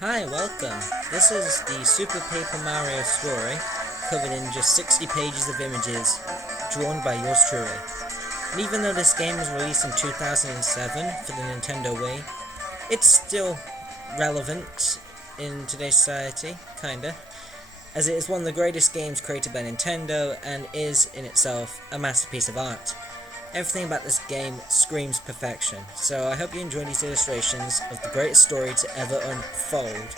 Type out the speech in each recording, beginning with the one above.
Hi, welcome. This is the Super Paper Mario story, covered in just 60 pages of images, drawn by yours truly. And even though this game was released in 2007 for the Nintendo Wii, it's still relevant in today's society, kinda, as it is one of the greatest games created by Nintendo and is, in itself, a masterpiece of art. Everything about this game screams perfection, so I hope you enjoy these illustrations of the greatest story to ever unfold.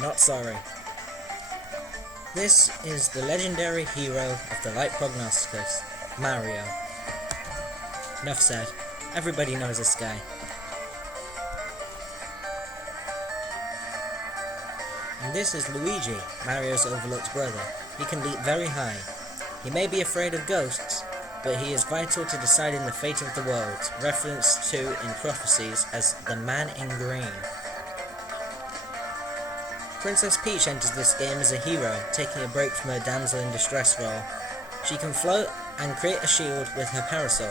Not sorry. This is the legendary hero of the Light Prognosticus, Mario. Enough said. Everybody knows this guy. And this is Luigi, Mario's overlooked brother. He can leap very high. He may be afraid of ghosts, but he is vital to deciding the fate of the world, referenced to in prophecies as the Man in Green. Princess Peach enters this game as a hero, taking a break from her damsel in distress role. She can float and create a shield with her parasol.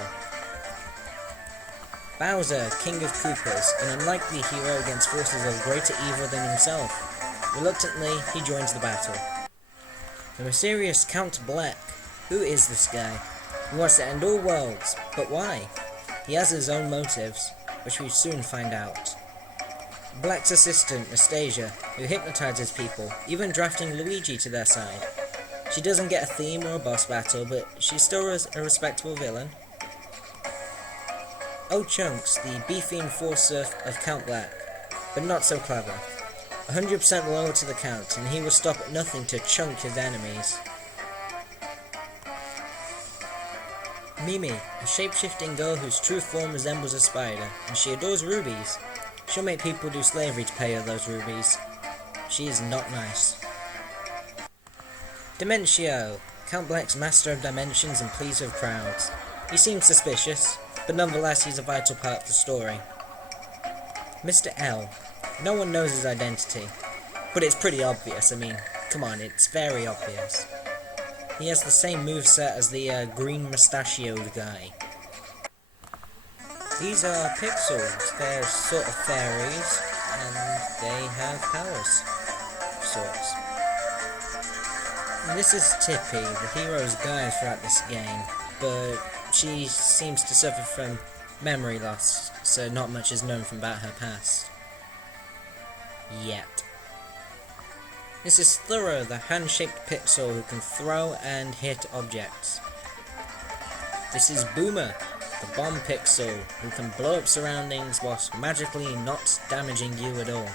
Bowser, King of Koopas, an unlikely hero against forces of greater evil than himself. Reluctantly, he joins the battle. The mysterious Count Bleck. Who is this guy? He wants to end all worlds, but why? He has his own motives, which we soon find out. Bleck's assistant, Nastasia, who hypnotizes people, even drafting Luigi to their side. She doesn't get a theme or a boss battle, but she's still a respectable villain. Chunks, the beefy enforcer of Count Bleck, but not so clever. 100% loyal to the Count, and he will stop at nothing to chunk his enemies. Mimi, a shape-shifting girl whose true form resembles a spider, and she adores rubies. She'll make people do slavery to pay her those rubies. She is not nice. Dimentio, Count Bleck's master of dimensions and pleaser of crowds. He seems suspicious, but nonetheless he's a vital part of the story. Mr. L. No one knows his identity, but it's pretty obvious. I mean, come on, it's very obvious. He has the same moveset as the green mustachioed guy. These are pixels. They're sort of fairies, and they have powers. Of sorts. And this is Tippy, the hero's guide throughout this game, but she seems to suffer from memory loss, so not much is known about her past. Yet. This is Thorough, the hand-shaped pixel who can throw and hit objects. This is Boomer, the bomb pixel who can blow up surroundings whilst magically not damaging you at all.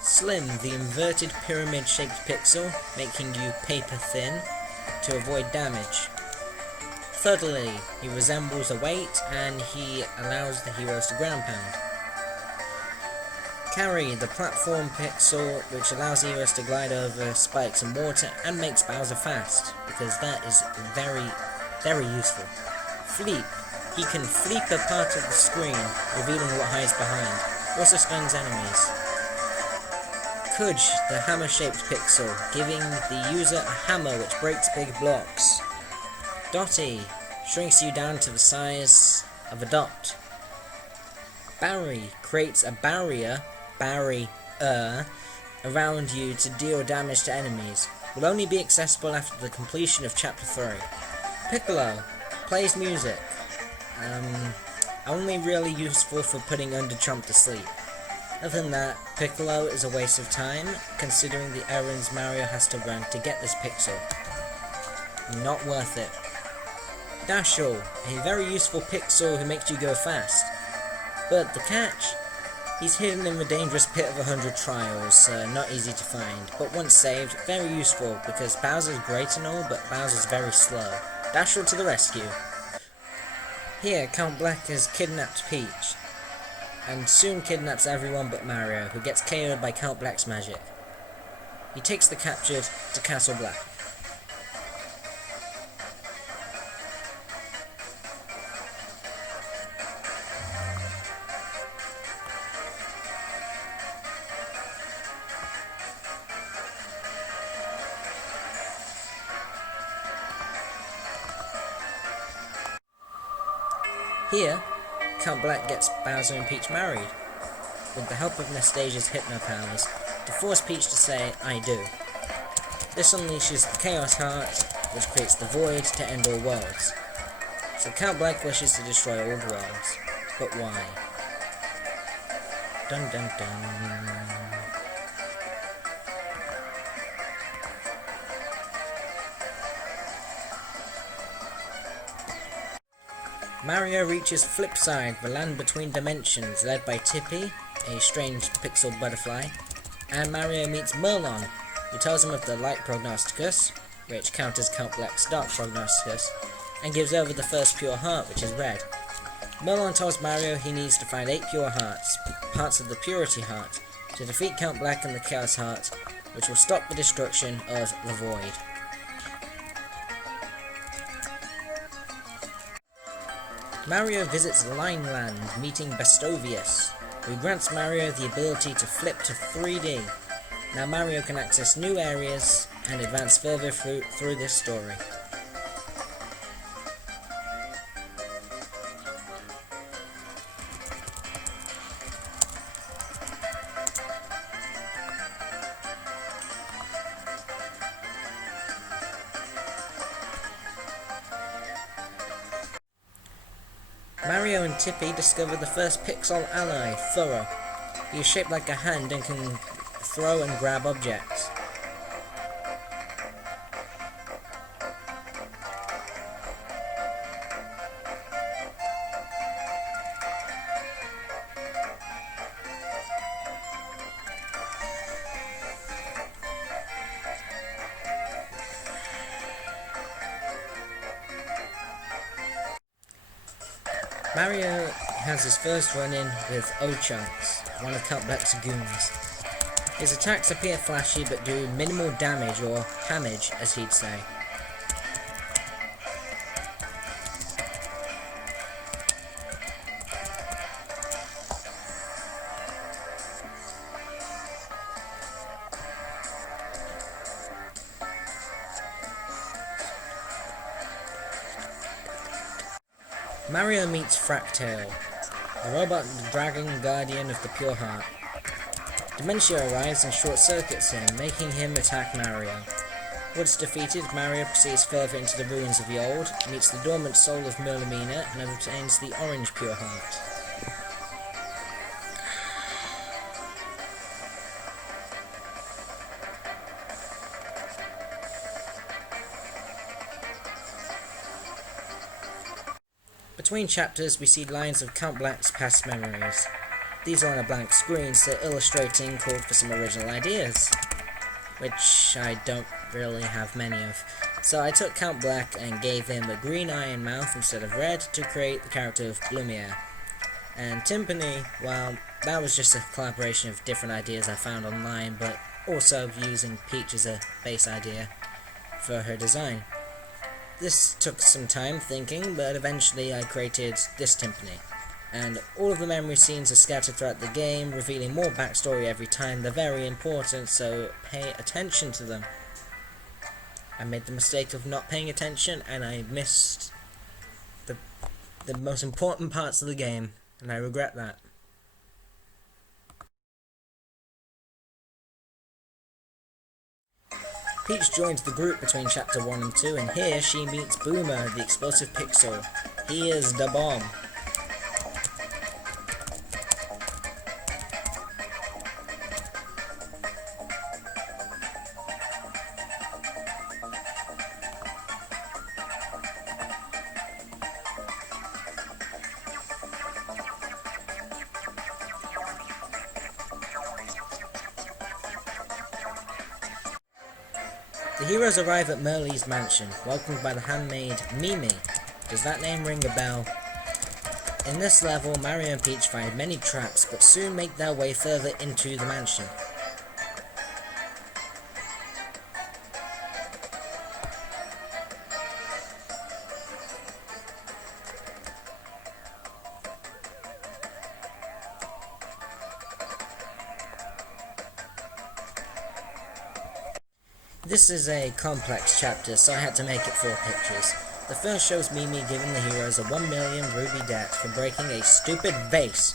Slim, the inverted pyramid-shaped pixel, making you paper thin to avoid damage. Thirdly, he resembles a weight and he allows the heroes to ground pound. Carry, the platform pixel which allows heroes to glide over spikes and water and makes Bowser fast, because that is very, very useful. Fleep, he can fleep a part of the screen, revealing what hides behind, also stuns enemies. Kudge, the hammer-shaped pixel, giving the user a hammer which breaks big blocks. Dotty, shrinks you down to the size of a dot. Barry, creates a barrier around you to deal damage to enemies. Will only be accessible after the completion of Chapter 3. Piccolo, plays music. Only really useful for putting Underchomp to sleep. Other than that, Piccolo is a waste of time, considering the errands Mario has to run to get this pixel. Not worth it. Dashel, a very useful pixel who makes you go fast. But the catch? He's hidden in the dangerous pit of 100 trials, not easy to find, but once saved, very useful, because Bowser's great and all, but Bowser's very slow. Dashel to the rescue. Here, Count Bleck has kidnapped Peach, and soon kidnaps everyone but Mario, who gets KO'd by Count Bleck's magic. He takes the captured to Castle Bleck. Here, Count Bleck gets Bowser and Peach married. with the help of Nastasia's hypno powers, to force Peach to say, "I do." This unleashes the Chaos Heart, which creates the Void to end all worlds. So Count Bleck wishes to destroy all the worlds. But why? Dun dun dun. Mario reaches Flipside, the land between dimensions, led by Tippy, a strange pixel butterfly, and Mario meets Merlon, who tells him of the Light Prognosticus, which counters Count Bleck's Dark Prognosticus, and gives over the first pure heart, which is red. Merlon tells Mario he needs to find 8 pure hearts, parts of the Purity Heart, to defeat Count Bleck and the Chaos Heart, which will stop the destruction of the Void. Mario visits Line Land, meeting Bestovius, who grants Mario the ability to flip to 3D. Now Mario can access new areas and advance further through this story. Mario and Tippy discover the first pixel ally, Flora. He is shaped like a hand and can throw and grab objects. Mario has his first run-in with O-Chunks, one of Count Bleck's goons. His attacks appear flashy but do minimal damage, or hammage as he'd say. Mario meets Fractale, a robot dragon guardian of the pure heart. Dimentio arrives and short-circuits him, making him attack Mario. Once defeated, Mario proceeds further into the ruins of the old, meets the dormant soul of Merlimina, and obtains the orange pure heart. Between chapters, we see lines of Count Bleck's past memories. These are on a blank screen, so illustrating called for some original ideas, which I don't really have many of. So I took Count Bleck and gave him a green eye and mouth instead of red to create the character of Lumiere. And Timpani, well, that was just a collaboration of different ideas I found online, but also using Peach as a base idea for her design. This took some time thinking, but eventually I created this Timpani. And all of the memory scenes are scattered throughout the game, revealing more backstory every time. They're very important, so pay attention to them. I made the mistake of not paying attention, and I missed the most important parts of the game, and I regret that. Peach joins the group between Chapter 1 and 2, and here she meets Boomer, the explosive pixel. He is the bomb. The heroes arrive at Merle's mansion, welcomed by the handmaid Mimi. Does that name ring a bell? In this level, Mario and Peach find many traps, but soon make their way further into the mansion. This is a complex chapter, so I had to make it 4 pictures. The first shows Mimi giving the heroes a 1 million ruby debt for breaking a stupid vase.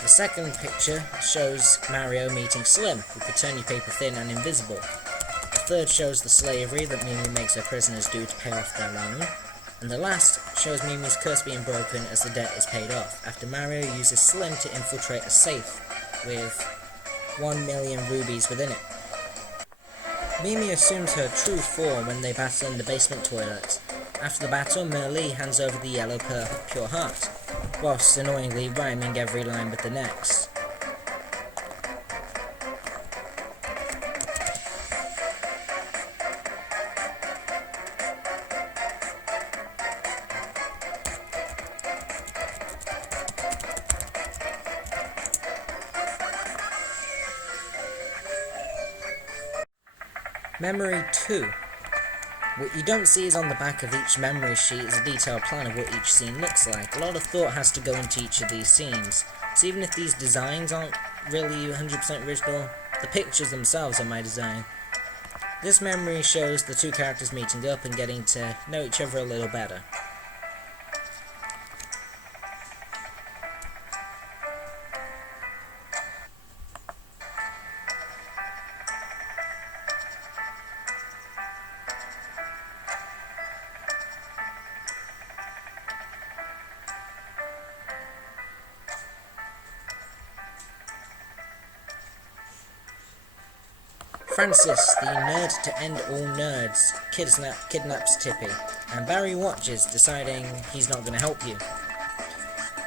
The second picture shows Mario meeting Slim, who could turn your paper thin and invisible. The third shows the slavery that Mimi makes her prisoners do to pay off their loan. And the last shows Mimi's curse being broken as the debt is paid off, after Mario uses Slim to infiltrate a safe with 1 million rubies within it. Mimi assumes her true form when they battle in the basement toilet. After the battle, Merlee hands over the yellow pure heart, whilst annoyingly rhyming every line with the next. Memory 2. What you don't see is on the back of each memory sheet is a detailed plan of what each scene looks like. A lot of thought has to go into each of these scenes. So even if these designs aren't really 100% original, the pictures themselves are my design. This memory shows the two characters meeting up and getting to know each other a little better. Francis, the nerd to end all nerds, kidnaps Tippy, and Barry watches, deciding he's not going to help you.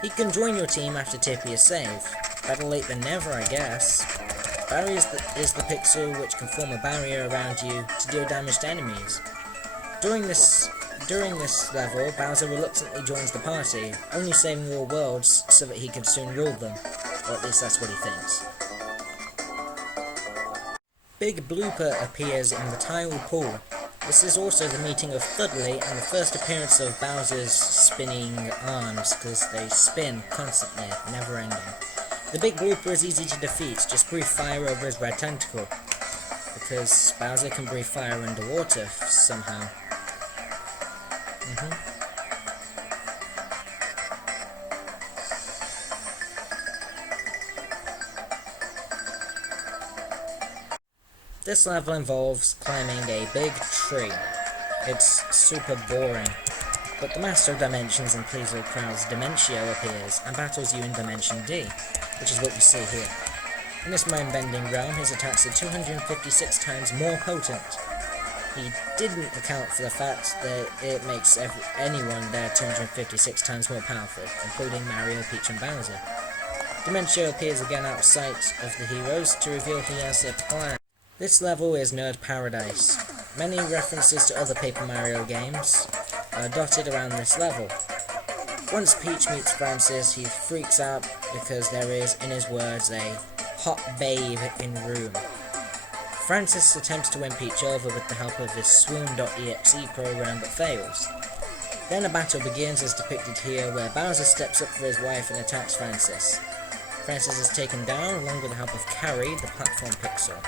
He can join your team after Tippy is saved. Better late than never, I guess. Barry is the pixel which can form a barrier around you to deal damage to enemies. During this level, Bowser reluctantly joins the party, only saving all worlds so that he can soon rule them, or at least that's what he thinks. Big Blooper appears in the tile pool. This is also the meeting of Thudley and the first appearance of Bowser's spinning arms, because they spin constantly, never ending. The Big Blooper is easy to defeat, just breathe fire over his red tentacle, because Bowser can breathe fire underwater somehow. This level involves climbing a big tree. It's super boring, but the Master of Dimensions and Pixl Crowd's Dimentio appears and battles you in Dimension D, which is what you see here. In this mind-bending realm, his attacks are 256 times more potent. He didn't account for the fact that it makes anyone there 256 times more powerful, including Mario, Peach and Bowser. Dimentio appears again out of sight of the heroes to reveal he has a plan. This level is Nerd Paradise. Many references to other Paper Mario games are dotted around this level. Once Peach meets Francis, he freaks out because there is, in his words, a hot babe in room. Francis attempts to win Peach over with the help of his swoon.exe program but fails. Then a battle begins as depicted here where Bowser steps up for his wife and attacks Francis. Francis is taken down along with the help of Carrie, the platform pixel.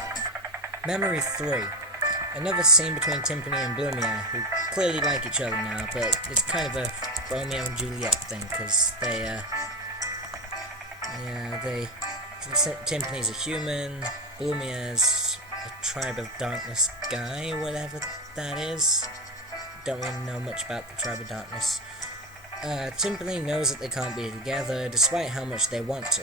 Memory 3. Another scene between Timpani and Blumia, who clearly like each other now, but it's kind of a Romeo and Juliet thing, because Timpani's a human, Blumia's a Tribe of Darkness guy, whatever that is. Don't really know much about the Tribe of Darkness. Timpani knows that they can't be together, despite how much they want to.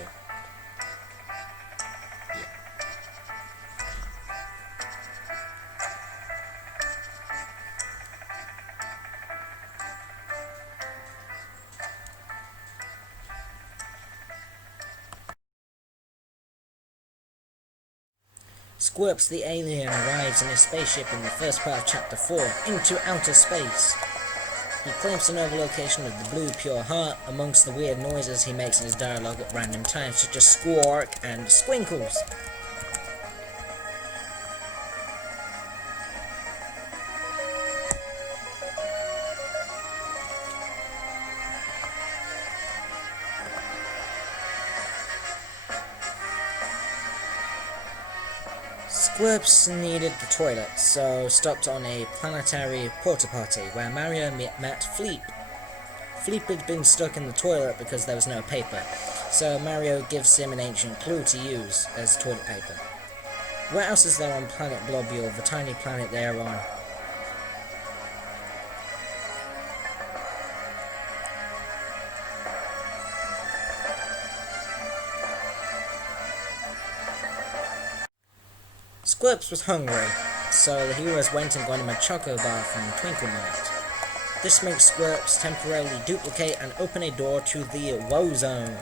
Squirps the alien arrives in his spaceship in the first part of Chapter 4, into outer space. He claims to know the location of the blue pure heart amongst the weird noises he makes in his dialogue at random times, such as squawk and squinkles. Squirps needed the toilet, so stopped on a planetary porta-potty where Mario met Fleep. Fleep had been stuck in the toilet because there was no paper, so Mario gives him an ancient clue to use as toilet paper. What else is there on planet Blobule, the tiny planet they are on? Squirps was hungry, so the heroes went and got him a choco bar from Twinkle Mart. This makes Squirps temporarily duplicate and open a door to the Woe Zone.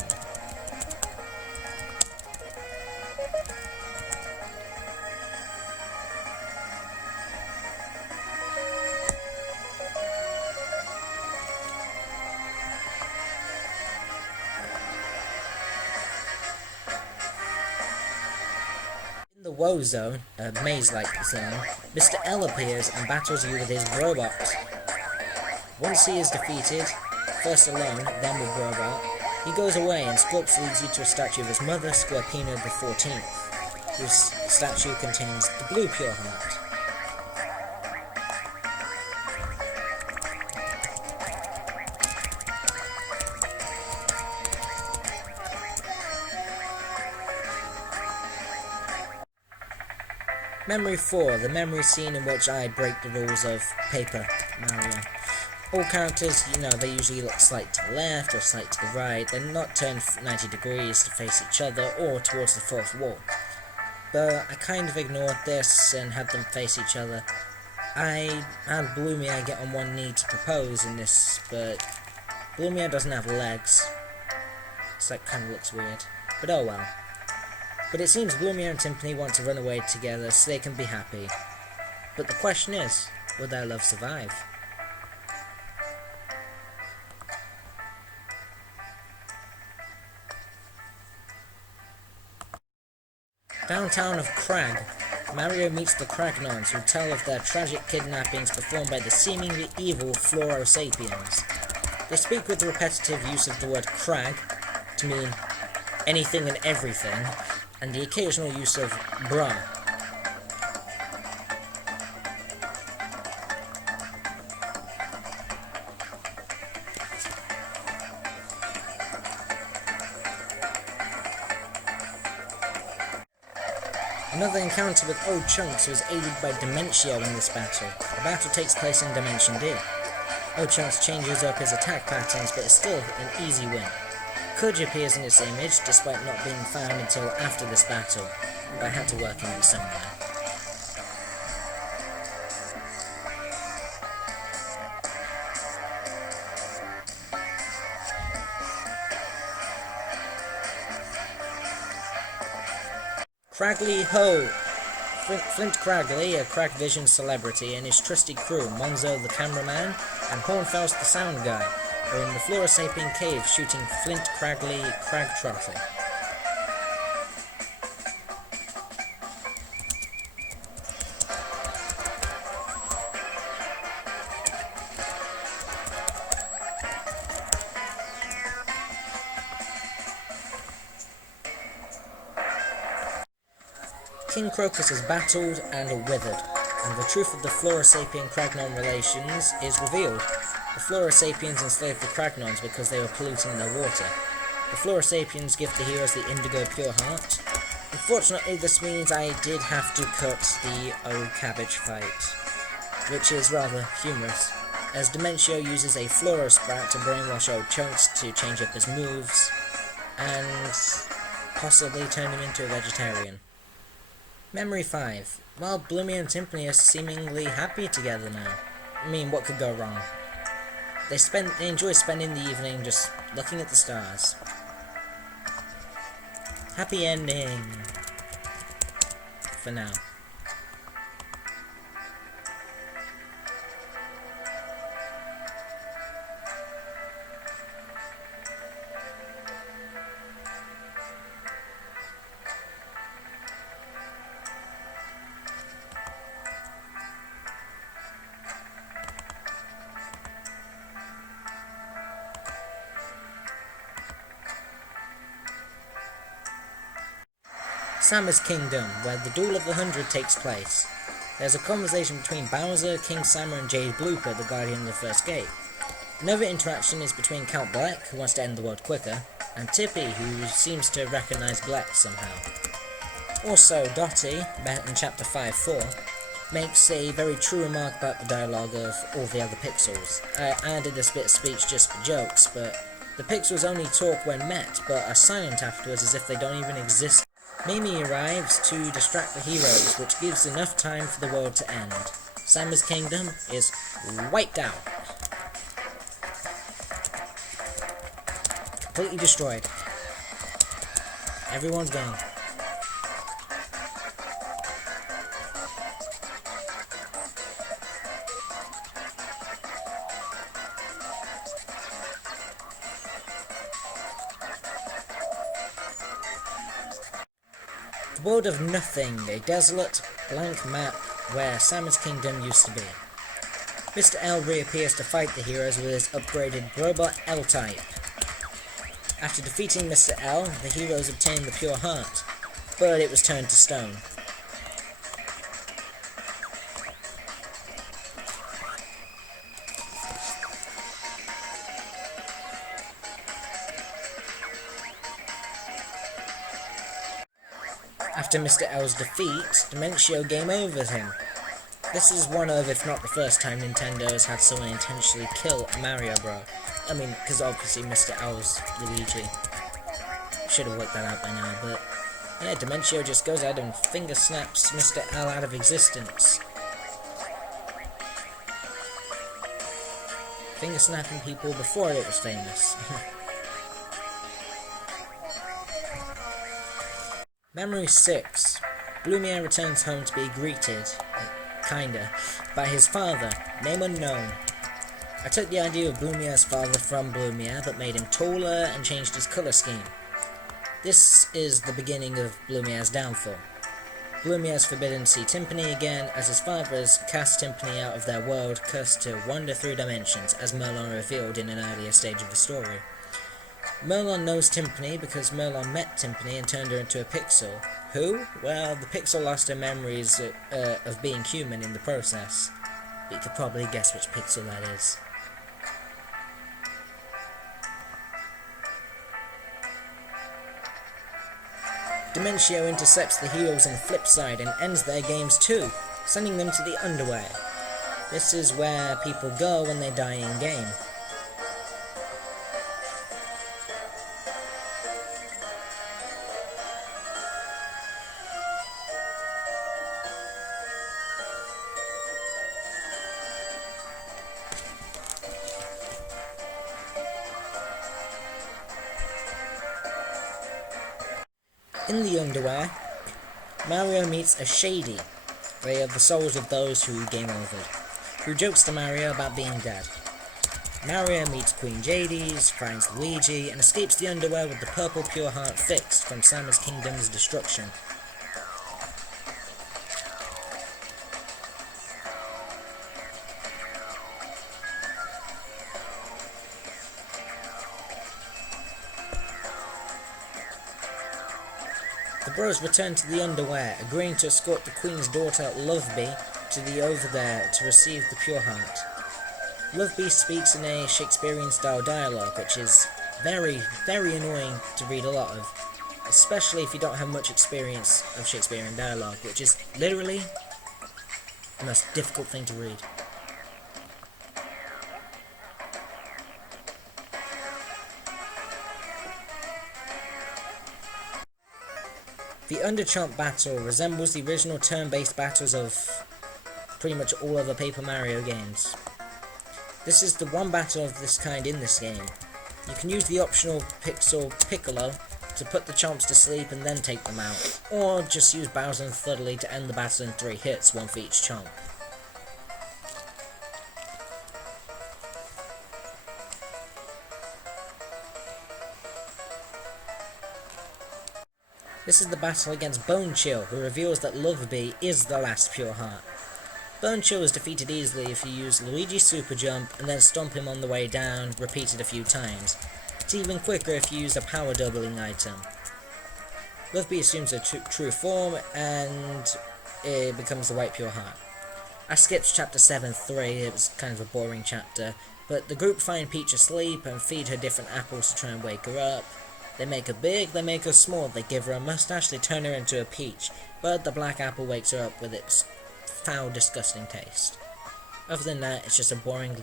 In the Woe Zone, a maze-like zone, Mr. L appears and battles you with his robot. Once he is defeated, first alone, then with robot, he goes away and Squirps leads you to a statue of his mother, Squirpina the 14th, whose statue contains the blue pure heart. Memory 4, the memory scene in which I break the rules of Paper Mario. All characters, they usually look slight to the left or slight to the right. They're not turned 90 degrees to face each other or towards the fourth wall. But I kind of ignored this and had them face each other. I had Blumia get on one knee to propose in this, but Blumia doesn't have legs. So that kind of looks weird. But oh well. But it seems Blumia and Timpani want to run away together so they can be happy. But the question is, will their love survive? Downtown of Crag, Mario meets the Cragnons, who tell of their tragic kidnappings performed by the seemingly evil Flora Sapiens. They speak with the repetitive use of the word Crag to mean anything and everything, and the occasional use of bruh. Another encounter with Old Chunks was aided by Dimentio in this battle. The battle takes place in Dimension D. Old Chunks changes up his attack patterns, but is still an easy win. Koji appears in this image, despite not being found until after this battle, but I had to work in it somewhere. Cragley Ho! Flint Cragley, a Cragvision celebrity, and his trusty crew, Monzo the cameraman, and Hornfels the sound guy, are in the Flora Sapien cave shooting Flint Cragley Crag Trophy. King Crocus is battled and withered, and the truth of the Flora Sapien Cragnon relations is revealed. The Flora Sapiens enslaved the Cragnons because they were polluting their water. The Flora Sapiens give the heroes the Indigo Pure Heart. Unfortunately, this means I did have to cut the O Cabbage fight, which is rather humorous, as Dimentio uses a Flora Sprat to brainwash Old Chunks to change up his moves, and possibly turn him into a vegetarian. Memory 5. Well, Bloomy and Timpani are seemingly happy together now. I mean, what could go wrong? They enjoy spending the evening just looking at the stars. Happy ending. For now. Samus Kingdom, where the Duel of the 100 takes place. There's a conversation between Bowser, King Sammer and Jade Blooper, the Guardian of the First Gate. Another interaction is between Count Bleck, who wants to end the world quicker, and Tippy, who seems to recognise Bleck somehow. Also, Dottie, in chapter 5.4, makes a very true remark about the dialogue of all the other pixels. I added this bit of speech just for jokes, but the pixels only talk when met, but are silent afterwards as if they don't even exist. Mimi arrives to distract the heroes, which gives enough time for the world to end. Samus' kingdom is wiped out. Completely destroyed. Everyone's gone. The world of nothing, a desolate, blank map where Samus' kingdom used to be. Mr. L reappears to fight the heroes with his upgraded robot L-type. After defeating Mr. L, the heroes obtained the pure heart, but it was turned to stone. After Mr. L's defeat, Dimentio game overs him. This is one of, if not the first time, Nintendo has had someone intentionally kill a Mario bro. I mean, because obviously Mr. L's Luigi. Should have worked that out by now, but yeah, Dimentio just goes ahead and finger snaps Mr. L out of existence. Finger snapping people before it was famous. Memory 6. Blumia returns home to be greeted, kinda, by his father, name unknown. I took the idea of Blumia's father from Blumia, but made him taller and changed his colour scheme. This is the beginning of Blumia's downfall. Blumia is forbidden to see Timpani again, as his father has cast Timpani out of their world, cursed to wander through dimensions, as Merlon revealed in an earlier stage of the story. Merlon knows Timpani because Merlon met Timpani and turned her into a pixel. Who? Well, the pixel lost her memories of being human in the process. But you could probably guess which pixel that is. Dimentio intercepts the heroes in Flipside and ends their games too, sending them to the underworld. This is where people go when they die in game. In the underwear, Mario meets a Shady, they are the souls of those who game overed, who jokes to Mario about being dead. Mario meets Queen Jades, finds Luigi, and escapes the underwear with the purple pure heart fixed from Samus' kingdom's destruction. The bros return to the underwear, agreeing to escort the Queen's daughter, Loveby, to the over there to receive the pure heart. Loveby speaks in a Shakespearean-style dialogue, which is very, very annoying to read a lot of, especially if you don't have much experience of Shakespearean dialogue, which is literally the most difficult thing to read. The Underchomp battle resembles the original turn-based battles of pretty much all other Paper Mario games. This is the one battle of this kind in this game. You can use the optional pixel Piccolo to put the chomps to sleep and then take them out, or just use Bowser and Thuddly to end the battle in 3 hits, one for each chomp. This is the battle against Bone Chill, who reveals that Loveby is the last pure heart. Bone Chill is defeated easily if you use Luigi's super jump and then stomp him on the way down, repeated a few times. It's even quicker if you use a power doubling item. Loveby assumes a true form and it becomes the white pure heart. I skipped chapter 7.3, it was kind of a boring chapter, But the group find Peach asleep and feed her different apples to try and wake her up. They make her big, they make her small, they give her a mustache, they turn her into a peach, but the black apple wakes her up with its foul, disgusting taste. Other than that, it's just a boring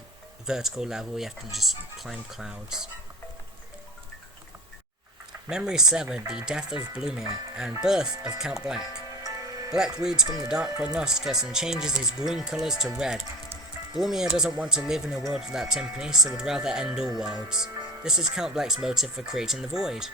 vertical level, you have to just climb clouds. Memory 7, the death of Blumia, and birth of Count Bleck. Bleck reads from the Dark Prognosticus and changes his green colours to red. Blumia doesn't want to live in a world without Timpani, so would rather end all worlds. This is Count Bleck's motive for creating the Void.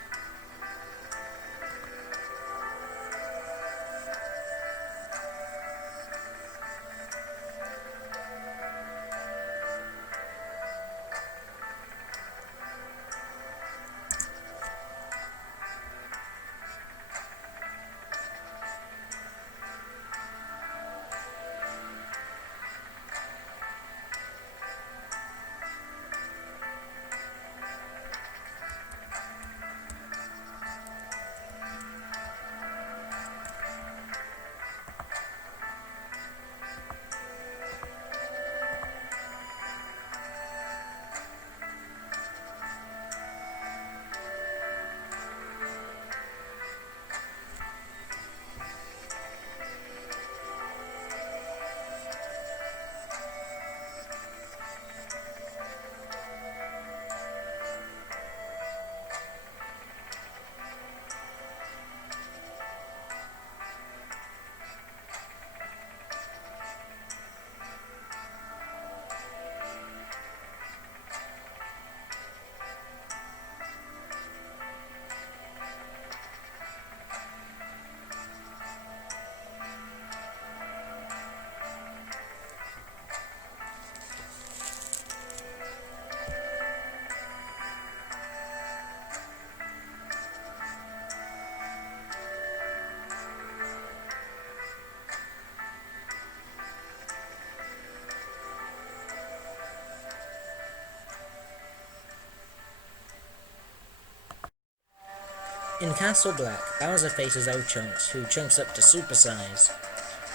In Castle Bleck, Bowser faces O-Chunks, who chunks up to super size.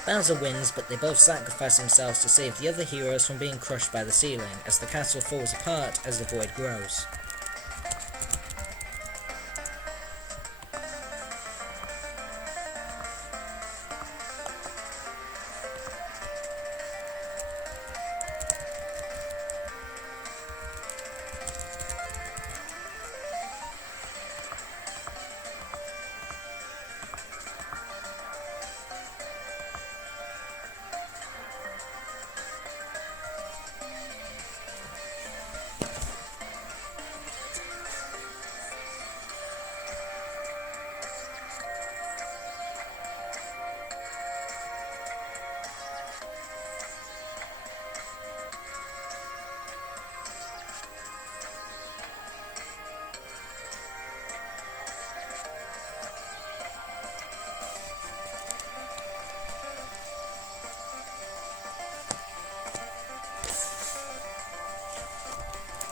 Bowser wins, but they both sacrifice themselves to save the other heroes from being crushed by the ceiling, as the castle falls apart as the void grows.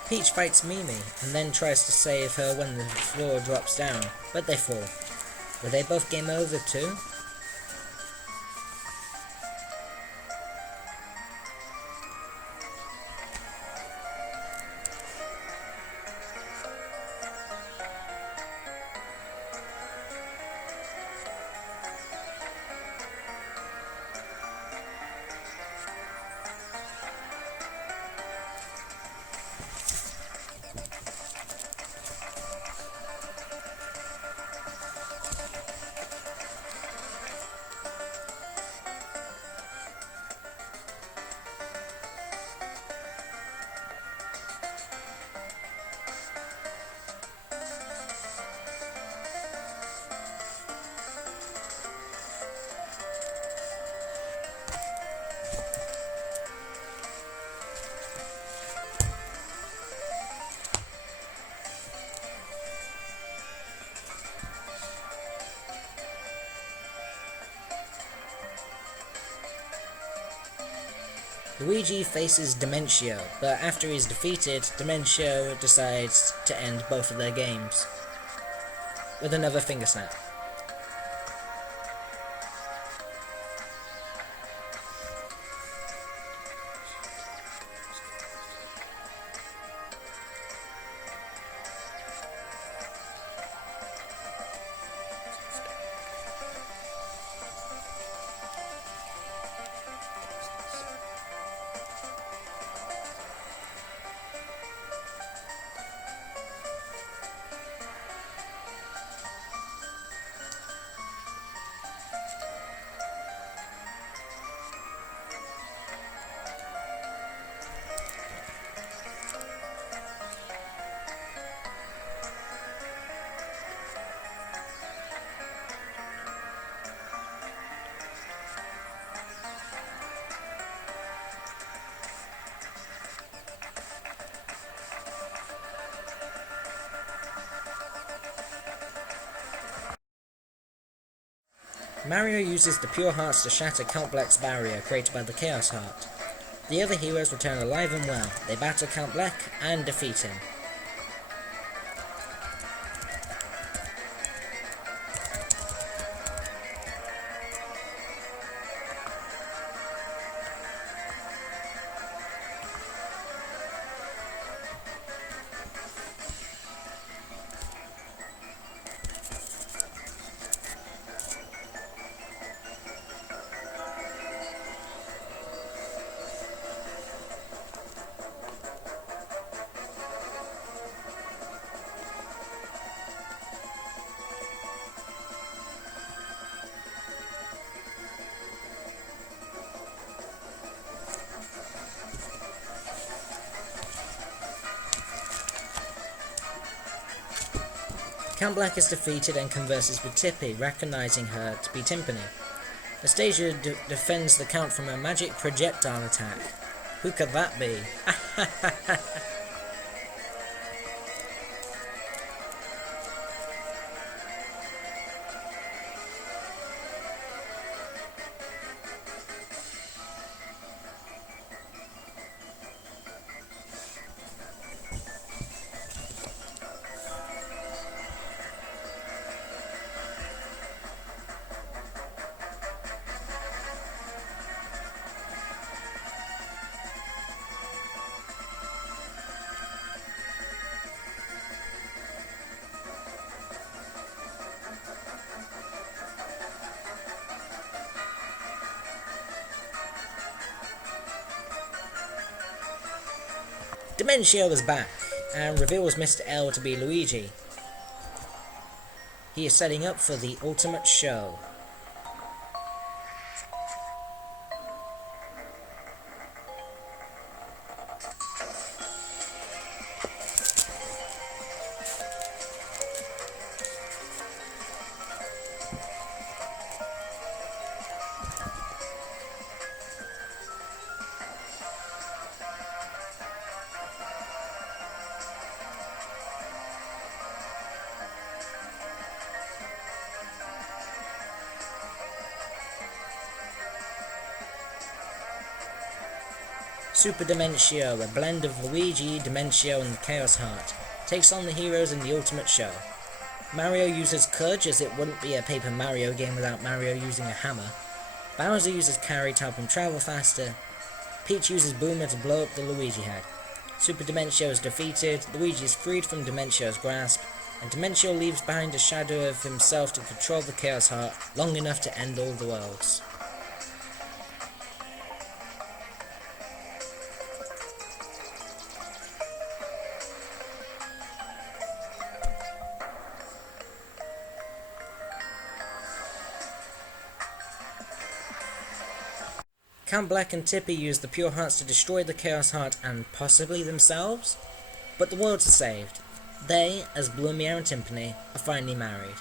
Peach fights Mimi, and then tries to save her when the floor drops down, but they fall. Were they both game over too? Luigi faces Dimentio, but after he's defeated, Dimentio decides to end both of their games with another finger snap. Mario uses the Pure Hearts to shatter Count Bleck's barrier created by the Chaos Heart. The other heroes return alive and well. They battle Count Bleck and defeat him. Count Bleck is defeated and converses with Tippy, recognizing her to be Timpani. Nastasia defends the Count from a magic projectile attack. Who could that be? Dimentio is back, and reveals Mr. L to be Luigi. He is setting up for the ultimate show. Super Dimentio, a blend of Luigi, Dimentio and the Chaos Heart, takes on the heroes in the ultimate show. Mario uses Kudge, as it wouldn't be a Paper Mario game without Mario using a hammer. Bowser uses Carry to help him travel faster. Peach uses Boomer to blow up the Luigi head. Super Dimentio is defeated, Luigi is freed from Dimentio's grasp, and Dimentio leaves behind a shadow of himself to control the Chaos Heart long enough to end all the worlds. Count Bleck and Tippy use the Pure Hearts to destroy the Chaos Heart and possibly themselves, but the worlds are saved. They, as Blumiere and Timpani, are finally married.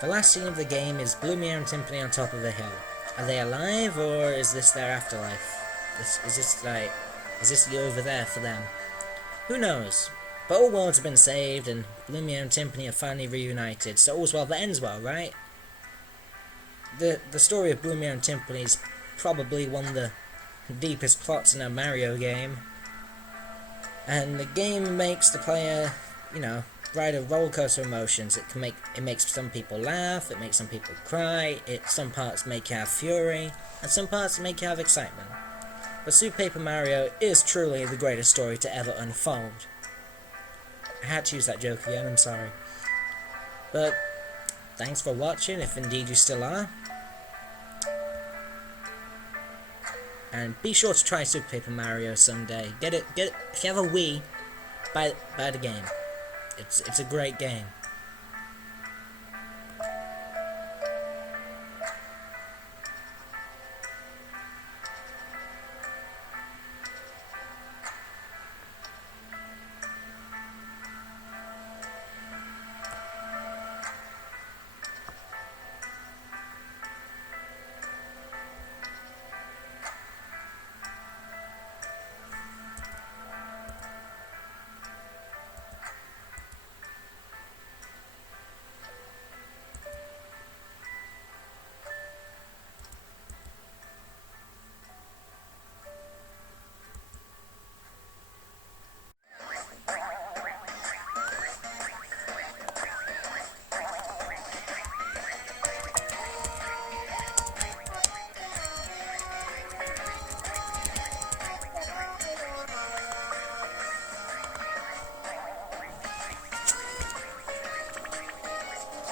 The last scene of the game is Blumio and Timpani on top of a hill. Are they alive, or is this their afterlife? Is this the over there for them? Who knows? But all worlds have been saved, and Blumio and Timpani are finally reunited, so all's well that ends well, right? The story of Blumio and Timpani is probably one of the deepest plots in a Mario game. And the game makes the player, ride a roller coaster of emotions. It makes some people laugh, it makes some people cry, some parts make you have fury, and some parts make you have excitement. But Super Paper Mario is truly the greatest story to ever unfold. I had to use that joke again, I'm sorry. But thanks for watching, if indeed you still are. And be sure to try Super Paper Mario someday. Get it. If you have a Wii, buy the game. It's a great game.